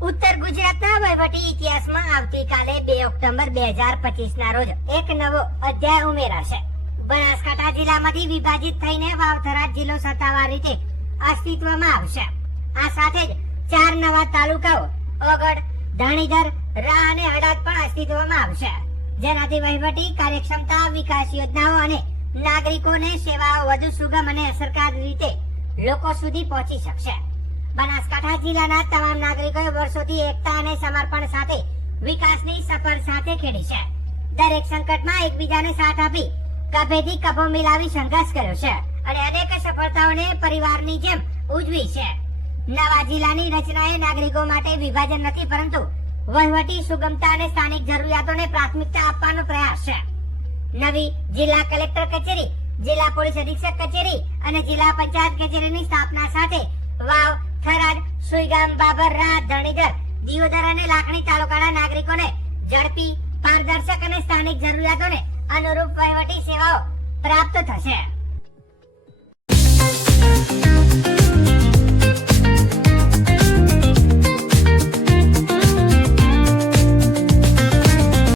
ઉત્તર ગુજરાતના વહીવટી ઇતિહાસમાં આવતીકાલે બે ઓક્ટોબર બે હજાર પચીસ ના રોજ એક નવો અધ્યાય ઉમેરાશે. બનાસકાંઠા જિલ્લામાંથી વિભાજિત થઈને વાવથરા જિલ્લો સત્તાવાર રીતે અસ્તિત્વમાં આવશે. આ સાથે જ ચાર નવા તાલુકાઓ ઓગડ ધાણીધર, રા અને હડાદ પણ અસ્તિત્વમાં આવશે. જેનાથી વહીવટી કાર્યક્ષમતા, વિકાસ યોજનાઓ અને નાગરિકોને સેવાઓ વધુ સુગમ અને અસરકારક રીતે લોકો સુધી પહોંચી શકશે. બનાસકાંઠા જિલ્લાના તમામ નાગરિકોએ વર્ષોથી એકતા અને સમર્પણ સાથે વિકાસની સફર સાથે ખેડી છે. દરેક સંકટમાં એકબીજાને સાથ આપી કભેથી કભો મિલાવી સંઘર્ષ કર્યો છે અને અનેક સફળતાઓને પરિવારની જેમ ઉજવી છે. નવા જિલ્લાની રચનાએ નાગરિકો માટે વિભાજન નથી, પરંતુ વહીવટી સુગમતા અને સ્થાનિક જરૂરિયાતોને પ્રાથમિકતા આપવાનો પ્રયાસ છે. નવી જિલ્લા કલેક્ટર કચેરી, જિલ્લા પોલીસ અધિક્ષક કચેરી અને જિલ્લા પંચાયત કચેરીની સ્થાપના સાથે સુઈગામ બાબર રાત ધણીધર, દિયોદર અને લાખણી તાલુકાના નાગરિકોને ઝડપી, પારદર્શક અને સ્થાનિક જરૂરિયાતોને અનુરૂપ વહીવટી સેવાઓ પ્રાપ્ત થશે.